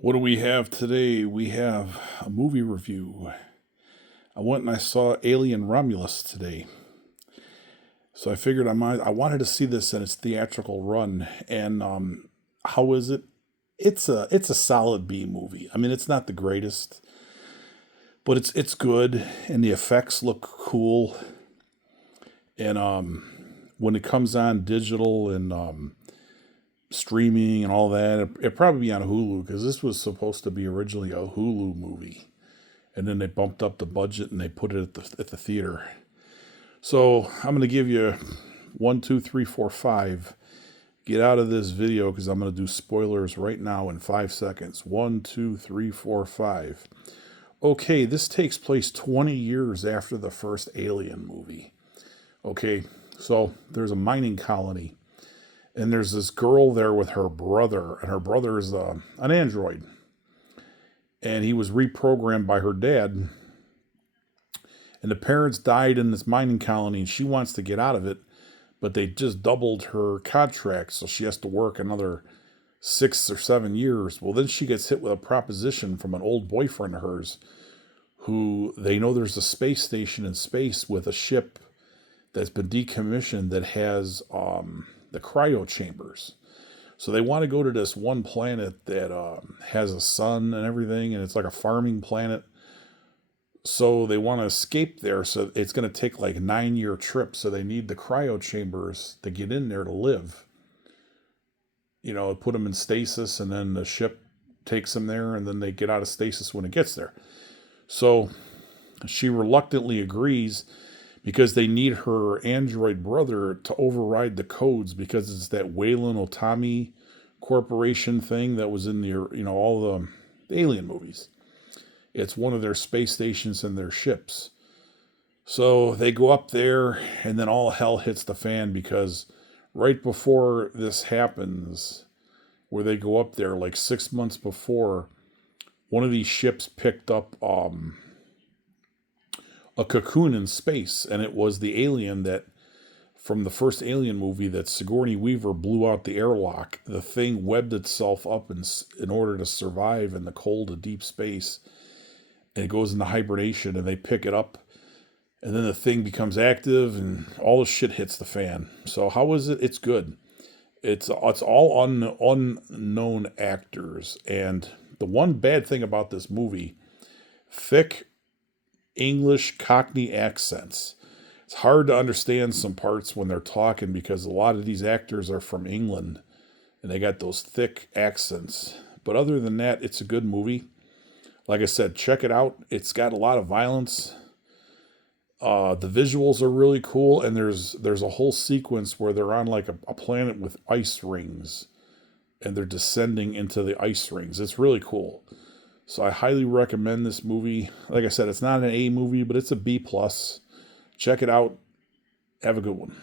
What do we have today? We have a movie review. I went and I saw Alien Romulus today. So I figured I wanted to see this in its theatrical run. And how is it? It's a solid B movie. I mean, it's not the greatest, but it's good and the effects look cool. And when it comes on digital and streaming and all that, it probably be on Hulu because this was supposed to be originally a Hulu movie. And then they bumped up the budget and they put it at the theater. So I'm going to give you 1, 2, 3, 4, 5. Get out of this video because I'm going to do spoilers right now in 5 seconds. 1, 2, 3, 4, 5. Okay, this takes place 20 years after the first Alien movie. Okay, so there's a mining colony, and there's this girl there with her brother, and her brother is an android, and he was reprogrammed by her dad. And the parents died in this mining colony, and she wants to get out of it, but they just doubled her contract, so she has to work another 6 or 7 years. Well, then she gets hit with a proposition from an old boyfriend of hers, who they know there's a space station in space with a ship that's been decommissioned that has the cryo chambers. So they want to go to this one planet that has a sun and everything, and it's like a farming planet. So they want to escape there. So it's going to take like a 9-year trip. So they need the cryo chambers to get in there to live. You know, put them in stasis, and then the ship takes them there, and then they get out of stasis when it gets there. So she reluctantly agrees because they need her android brother to override the codes because it's that Weyland Otami Corporation thing that was in the, all the Alien movies. It's one of their space stations and their ships. So they go up there, and then all hell hits the fan because right before this happens, where they go up there, like 6 months before, one of these ships picked up a cocoon in space, and it was the alien that, from the first Alien movie, that Sigourney Weaver blew out the airlock. The thing webbed itself up in order to survive in the cold of deep space, and it goes into hibernation, and they pick it up, and then the thing becomes active, and all the shit hits the fan. So how is it? It's good. It's all unknown actors, and the one bad thing about this movie, thick English Cockney accents. It's hard to understand some parts when they're talking because a lot of these actors are from England, and they got those thick accents. But other than that, it's a good movie. Like I said, check it out. It's got a lot of violence. The visuals are really cool, and there's a whole sequence where they're on like a planet with ice rings, and they're descending into the ice rings. It's really cool. So I highly recommend this movie. Like I said, it's not an A movie, but it's a B plus. Check it out. Have a good one.